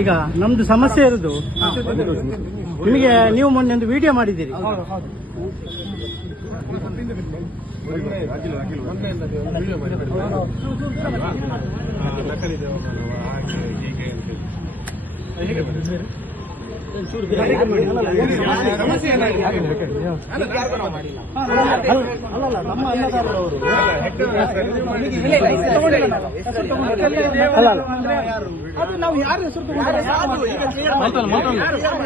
ಈಗ ನಮ್ದು ಸಮಸ್ಯೆ ಇರೋದು. ನಿಮಗೆ ನೀವು ಮೊನ್ನೆ ಒಂದು ವಿಡಿಯೋ ಮಾಡಿದ್ದೀರಿ. ಹಾಗೆ ಅಲ್ಲಲ್ಲ ನಮ್ಮ ಅನ್ನದಾರರು ಅವರು ಅಲ್ಲ, ಹೆಕ್ಟರ್ ಸರ್, ಇದು ಮಾಡಿದ್ದೀರಿ. ಅದು ನಾವು ಯಾರು ಹೆಸರು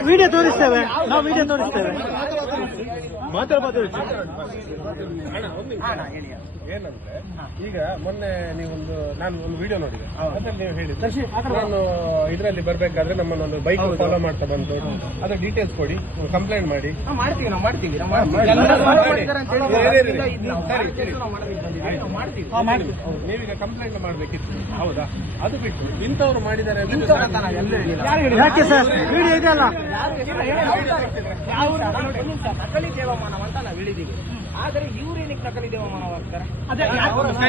ವಿಡಿಯೋ ತೋರಿಸ್ತೇವೆ ನಾವು ವಿಡಿಯೋ ತೋರಿಸ್ತೇವೆ. ಏನಂದ್ರೆ ಈಗ ಮೊನ್ನೆ ನೀವೊಂದು ನಾನು ಒಂದು ವಿಡಿಯೋ ನೋಡಿದೆ ಅದ್ರಲ್ಲಿ ನೀವು ಹೇಳಿದ್ರಿ ನಾನು ಇದರಲ್ಲಿ ಬರ್ಬೇಕಾದ್ರೆ ನಮ್ಮನ್ನೊಂದು ಬೈಕ್ ಫಾಲೋ ಮಾಡ್ತಾ ಬಂತು ಅದ್ರ ಡೀಟೇಲ್ಸ್ ಕೊಡಿ ಕಂಪ್ಲೇಂಟ್ ಮಾಡಿ. ಮಾಡ್ತೀವಿ ನಾವು ಮಾಡ್ತೀವಿ ನಾವು ಮಾಡ್ತೀವಿ, ನೀವೀಗ ಕಂಪ್ಲೇಂಟ್ ಮಾಡ್ಬೇಕಿತ್ತು. ಹೌದಾ? ಅದು ಬಿಟ್ಟು ಇಂಥವ್ರು ಮಾಡಿದ್ದಾರೆ ಯಾಕೆ ಸರ್? ವಿಡಿಯೋ ಇದೆಯಲ್ಲ? ಯಾರು ಒಂದು ನಿಮಿಷ, ನಕಲಿ ದೇವಮಾನವ ಅಂತ ನಾವು ಹೇಳಿದೀವಿ. ಆದರೆ ಇವ್ರೇನಕ್ಕೆ ನಕಲಿ ದೇವಮಾನವಾಗ್ತಾರೆ ನಕಲಿ ದೇವಮಾನ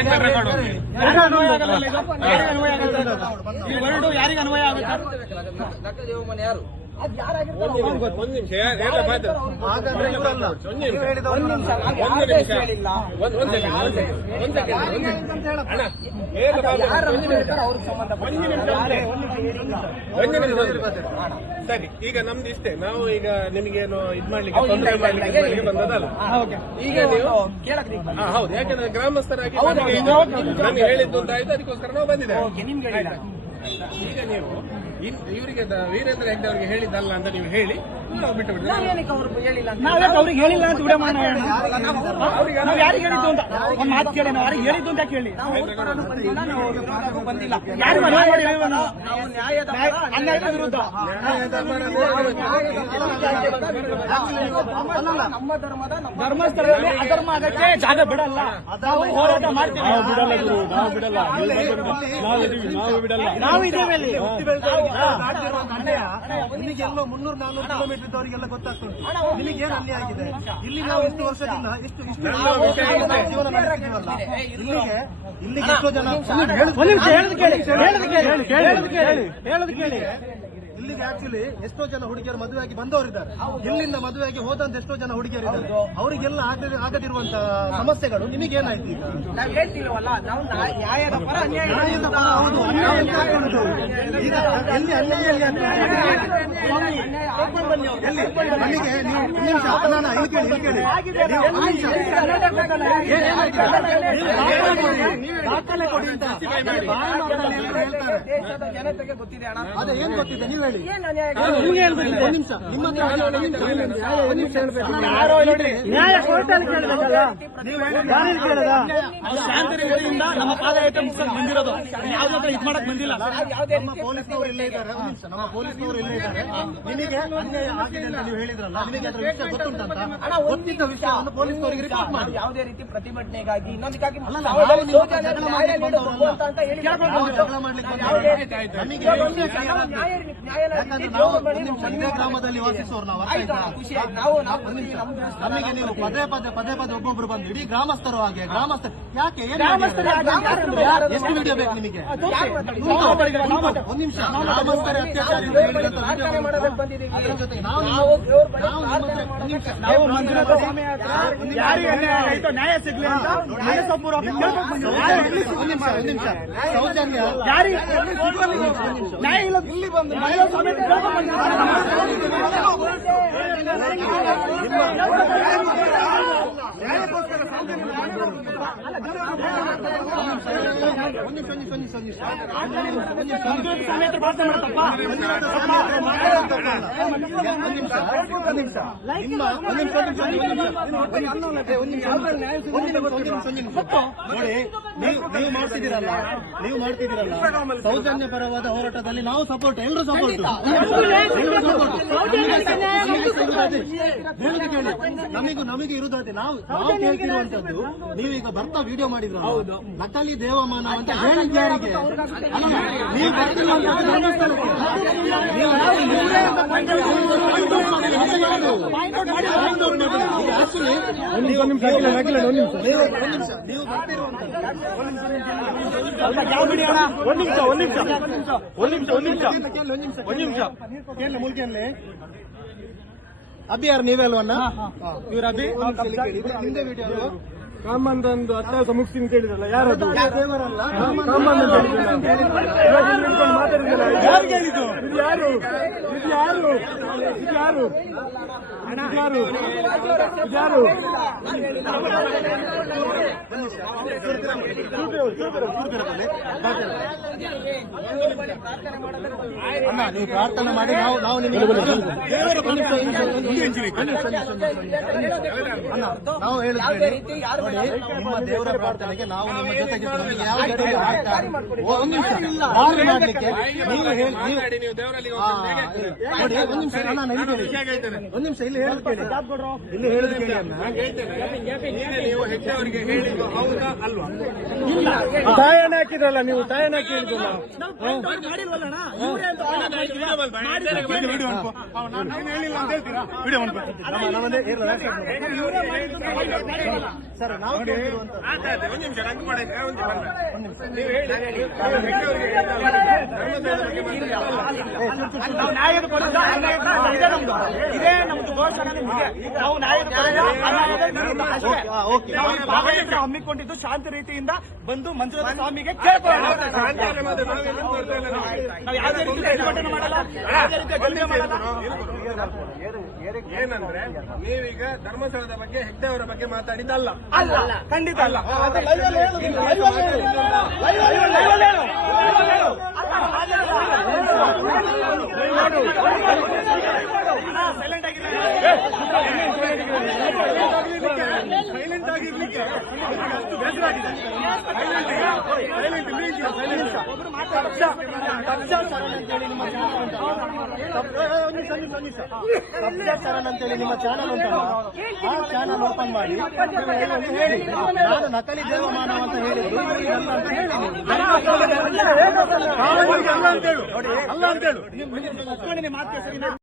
ಯಾರು ಅದು ಯಾರಾಗಿರ್ತಾರೆ ಒಂದು ನಿಮಿಷ ಯಾರು- ಸರಿ ಈಗ ನಮ್ದು ಇಷ್ಟೇ. ನಾವು ಈಗ ನಿಮಗೇನು ಇದ್ ಮಾಡ್ಲಿಕ್ಕೆ ತೊಂದರೆ ಬಂದದಲ್ಲ ಈಗ ನೀವು ಕೇಳಕ್ ನೀವು ಹಾ ಹೌದು. ಯಾಕಂದ್ರೆ ಗ್ರಾಮಸ್ಥರಾಗಿ ನಮಗೆ ಹೇಳಿದ್ದು ಅಂತ ಆಯ್ತು ಅದಕ್ಕೋಸ್ಕರ ನಾವು ಬಂದಿದ್ದೇವೆ. ಓಕೆ ನಿಮ್ಗೆ ಹೇಳಿಲ್ಲ. ಈಗ ನೀವು ಇವರಿಗೆ ವೀರೇಂದ್ರ ಹೆಗ್ಡೆ ಅವರಿಗೆ ಹೇಳಿದ್ದಲ್ಲ ಅಂತ ನೀವು ಹೇಳಿ ಬಿಟ್ಟು ಬಿಡ್ತೇವೆ ಅವ್ರು ಹೇಳಿಲ್ಲ ಅಂತ? ನಾವ್ಯಾಕೆ ಅವ್ರಿಗೆ ಹೇಳಿಲ್ಲ ಅಂತ ವಿಡಿಯೋ ನಾವು ಯಾರಿಗೆ ಹೇಳಿದ್ದು ಅಂತ? ಒಂದು ಮಾತು ಕೇಳಿ ನಾವು ಯಾರಿಗೆ ಹೇಳಿದ್ದು ಅಂತ ಕೇಳಿ ನಾವು ಅವ್ರ ಬಂದಿಲ್ಲ. ನಾವು ಅವ್ರ ಬಂದಿಲ್ಲ ಯಾರು ಅನ್ಯಾಯದ ವಿರುದ್ಧ. ನಮ್ಮ ಧರ್ಮದ ಧರ್ಮಸ್ಥಳದಲ್ಲಿ ಅಧರ್ಮ ಆಗಕ್ಕೆ ಜಾಗ ಬಿಡಲ್ಲ. ನಾವು ಹೋರಾಟ ಮಾಡ್ತೀವಿ. ನಾವು ಬಿಡಲ್ಲ ಗುರು. ನಾವು ಬಿಡಲ್ಲ. ನಾವು ಬಿಡಲ್ಲ. ನಾವು ಇದ್ದೇವೆ. ಅಲ್ಲಿ ನಿಮಗೆ ಎಲ್ಲೋ ಮುನ್ನೂರು ನಾನ್ನೂರು ಕಿಲೋಮೀಟರ್ ಇದ್ದವರಿಗೆಲ್ಲ ಗೊತ್ತಾಗ್ತದೆ ನಿಮಗೆ ಏನು ಅನ್ಯಾಯ ಆಗಿದೆ? ಇಲ್ಲಿ ನಾವು ಇಷ್ಟು ವರ್ಷದಿಂದ ಇಷ್ಟು ಇಷ್ಟು ಜೀವನ ನಡೆಸಿದ್ದೀವಲ್ಲ ಇಲ್ಲಿಗೆ ಇಲ್ಲಿಗೆ ಎಷ್ಟೋ ಜನ ಹೇಳದ್ ಕೇಳಿ. ಹೇಳದ್ ಕೇಳಿ. ಹೇಳದ್ ಕೇಳಿ. ಇಲ್ಲಿಗೆ ಆಕ್ಚುಲಿ ಎಷ್ಟೋ ಜನ ಹುಡುಗಿಯರು ಮದುವೆಯಾಗಿ ಬಂದವರಿದ್ದಾರೆ. ಇಲ್ಲಿಂದ ಮದುವೆಯಾಗಿ ಹೋದಂತ ಎಷ್ಟೋ ಜನ ಹುಡುಗಿಯರಿದ್ದಾರೆ. ಅವರಿಗೆಲ್ಲ ಆಗದಿರುವಂತಹ ಆಗದಿರುವಂತ ಸಮಸ್ಯೆಗಳು ಈಗ? ಅನ್ಯಾಯ ಅಂತ ಆಗ್ತುಂಟು. ಈಗ ಎಲ್ಲಿ ನಮಗೆ ನೀವು ಅಲ್ಲ, ಅಲ್ಲ, ದಾಖಲೆ ಕೊಡಿ ಅಂತ ದೇಶದ ಜನತೆಗೆ ಗೊತ್ತಿದೆ ಅಣ್ಣ ಅದೇ ಗೊತ್ತಿದೆ ಹೇಳಿ ನಿಮಿಷ ನಿಮ್ಮ ಒಂದು ನಿಮಿಷ ನ್ಯಾಯ ಕೋರ್ಟಲ್ಲಿ ಕೇಳಬೇಕಲ್ಲ ಯಾರು ಕೇಳದ ಶಾಂತಿಯಿಂದ ನಮ್ಮ ಪಾದಯಾತ್ರೆ ಮುಗಿಸಲು ಬಂದಿರೋದು ಯಾವ್ದಾದ್ರು ಇದು ಮಾಡಕ್ ಬಂದಿಲ್ಲ ನಮ್ಮ ಪೊಲೀಸ್ನವರು ಇಲ್ಲೇ ಇದ್ದಾರೆ ಒಂದು ನಿಮಿಷ ನಮ್ಮ ಇಲ್ಲೇ ಇದ್ದಾರೆ ನಿಮಗೆ ಅನ್ಯಾಯ ಆಗಿದೆ ನೀವು ಹೇಳಿದ್ರಲ್ಲ ನಿಮಗೆ ಅದ್ರ ವಿಷಯ ಗೊತ್ತುಂಟಂತ? ಗೊತ್ತಿದ್ದ ವಿಷಯವನ್ನು ಪೊಲೀಸ್ನವರಿಗೆ ರಿಪೋರ್ಟ್ ಮಾಡಿ. ಯಾವುದೇ ರೀತಿ ಪ್ರತಿಭಟನೆಗಾಗಿ ಇನ್ನೊಂದಕ್ಕಾಗಿ ನಾವು ನಾವು ನಾವು ನಾವು ಗ್ರಾಮದಲ್ಲಿ ವಾಸಿಸೋರು ನಾವು. ನಾವು ನಾವು ನಮಗೆ ನೀವು ಪದೇ ಪದೇ ಪದೇ ಪದೇ ಒಬ್ಬೊಬ್ರು ಬಂದು ಇಡೀ ಗ್ರಾಮಸ್ಥರು ಹಾಗೆ ಗ್ರಾಮಸ್ಥರು ಯಾಕೆ ಎಷ್ಟು ವಿಡಿಯೋ ಬೇಕು ನಿಮಗೆ. ಒಂದ್ ನಿಮಿಷ. ಗ್ರಾಮಸ್ಥರ ಅತ್ಯಾಚಾರ ಜೊತೆ ಹೇಳಿದಂತ ನಾವು ಮಂಜುನಾಥ ಸ್ವಾಮಿ ಹತ್ರ ಯಾರಿಗೆ ಅನ್ಯಾಯ ಆಯ್ತು ನ್ಯಾಯ ಸಿಗ್ಲಿ ಅಂತ ಬಂದಿದ್ದೀವಿ. ನ್ಯಾಯ ಯಾರಿಗೆ ಇಲ್ಲ. ಇಲ್ಲಿ ಬಂದು ಮಹಿಳಾ ಸ್ವಾಮಿ ಪ್ರಾರ್ಥನೆ ಮಾಡ್ತಪ್ಪ ನೋಡಿ ನೀವು ಮಾಡ್ತಿದ್ದೀರಲ್ಲ? ನೀವು ಮಾಡ್ತಿದ್ದೀರಲ್ಲ? ಸೌಜನ್ಯ ಪರವಾದ ಹೋರಾಟದಲ್ಲಿ ನಾವು ಸಪೋರ್ಟ್ ಎಲ್ಲರೂ ಸಪೋರ್ಟ್ ನಮಗೂ ನಮಗೆ ಇರುದಾದ್ರೆ ನಾವು ನಾವು ಕೇಳ್ತಿರುವಂತದ್ದು ನೀವೀಗ ಬರ್ತಾ ವಿಡಿಯೋ ಮಾಡಿದ್ರ ನಕಲಿ ದೇವಮಾನ ಅಂತ ಹೇಳಿದ್ದಾರೆ ಯಾರಿಗೆ ಅಲ್ಲ, ನೀವು ಅದನ್ನ ಅನ್ನಿಸ್ತಲ್ಲ. ನೀವು ಬರ್ತಿರುವಂತ ಒಂದ್ ನಿಮಿಷ ಒಂದ್ ನಿಮಿಷ ಒಂದ್ ನಿಮಿಷ ಒಂದ್ ನಿಮಿಷ ಒಂದ್ ನಿಮಿಷ ಮುಲ್ಕೇನ್ಲಿ ಅಭಿ ಯಾರು ನೀವೇ ಅಲ್ವಣ್ಣ ಇವ್ರ ಅಭಿ ಹಿಂದೆ ವಿಡಿಯೋ ಕಾಮಂದೊಂದು ಅತ್ಯಾಸ ಮುಗಿಸ್ತೀನಿ ಅಂತ ಹೇಳಿದ್ರಲ್ಲ ಯಾರದು ಕಾಮಂದ್ ಯಾರು ಇದು ಯಾರು? ಇದು ಯಾರು? ಇದು ಯಾರು? ಇದು ಯಾರು? ಇದು ಯಾರು? ಅಣ್ಣ ನೀವು ಪ್ರಾರ್ಥನೆ ಮಾಡಿ ನಾವು ನಾವು ನಿಮಗೆ ಅಣ್ಣ ನಾವು ರೀತಿ ನೋಡಿ ನಿಮ್ಮ ದೇವರ ಪ್ರಾರ್ಥನೆಗೆ ನಾವು ನಿಮ್ಮ ಜೊತೆಗೆ ನಮಗೆ ಯಾವ ರೀತಿ ಒಂದು ನಿಮಿಷ. ಮಾಡ್ಲಿಕ್ಕೆ. ನೀವು ಹೇಳಿ ನೀವು ದೇವರಲ್ಲಿ ಒಂದ್ ನಿಮಿಷ ಇಲ್ಲಿ ಹೇಳಿ ಅಣ್ಣ. ನೀವು ಹೆಜ್ಜೆಯವರಿಗೆ ಹೇಳಿದ್ದು ಹೌದಾ ಅಲ್ವಾ? ತಾಯನ ಹಾಕಿದ್ರಲ್ಲ ನೀವು ತಾಯನ ಹಾಕಿ ಹೇಳಿದ್ರಲ್ಲ ಸರ್. ನಾವು ಒಂದು ನಿಮಿಷ ನೀವು ಹೇಳಿ. ನೀವು ನ್ಯಾಯದ ಕೊಡೋದು ಅನ್ಯಾಯದ ಇದೇ ನಮ್ದು ಇದೇ ನಮ್ದು ಘೋಷಣೆ ನಿಮಗೆ. ನಾವು ನ್ಯಾಯದ ಕೊಡೋದು ಅನ್ಯಾಯದ ಹಮ್ಮಿಕೊಂಡಿದ್ದು ಶಾಂತಿ ರೀತಿಯಿಂದ ಬಂದು ಮಂಜುನಾಥ ಸ್ವಾಮಿಗೆ ಏನಂದ್ರೆ ನೀವೀಗ ಧರ್ಮಸ್ಥಳದ ಬಗ್ಗೆ ಹೆಗ್ಡೆ ಅವರ ಬಗ್ಗೆ ಮಾತಾಡಿದ್ದಲ್ಲ ಅಲ್ಲ ಖಂಡಿತ ಅಲ್ಲ ಸೈಲೆಂಟ್ ಆಗಿದೆ ನಿಮ್ಮ ಚಾನಲ್ ಚಾನಲ್ ಓಪನ್ ಮಾಡಿ ಹೇಳಿ ನಾನು ನಕಲಿ ದೇವಮಾನವ ಅಂತ ಹೇಳಿ. ಅಲ್ಲ ಅಂತೇಳು ಅಲ್ಲ ಅಂತೇಳು ಮಾತು